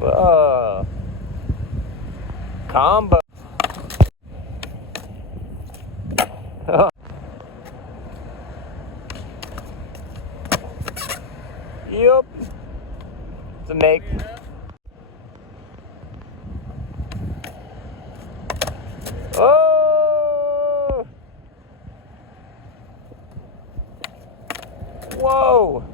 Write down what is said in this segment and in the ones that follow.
Whoa. Combo. Yep. It's a make. Oh. Whoa.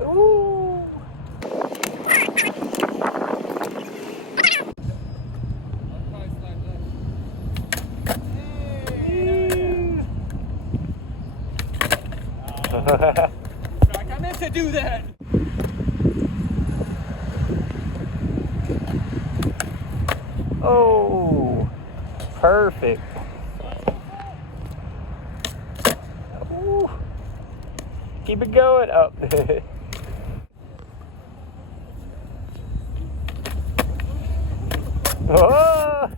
Ooh. I meant to do that. Oh, perfect. Ooh. Keep it going. Oh. Oh.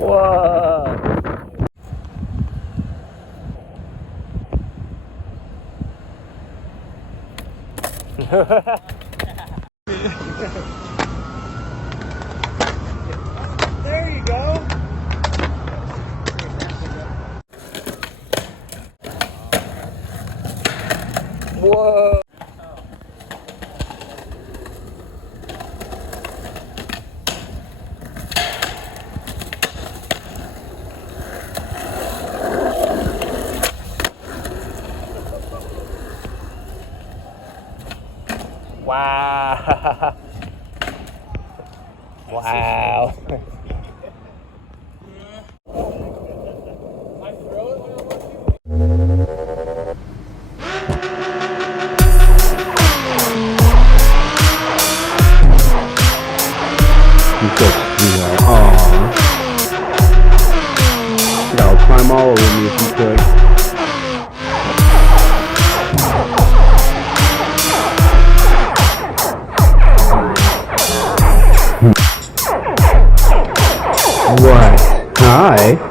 Whoa. There you go. Whoa. Wow. Wow. I'll climb all over me if you could. What? Hi.